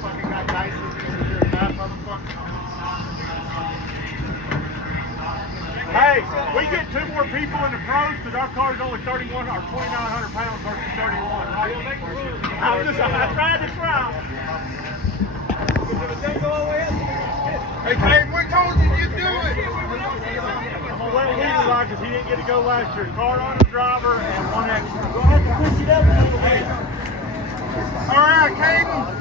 fucking got Dyson. That motherfucker. Hey, we get 2 more people in the pros because our car's only 31 or 2,900 pounds versus 31. I tried to try. Hey, Clayton, we told you you'd do it. I'm gonna let Weaver ride because he didn't get to go last year. Car on the driver and 1 extra. Go ahead and push it up a little bit. All right, Caden.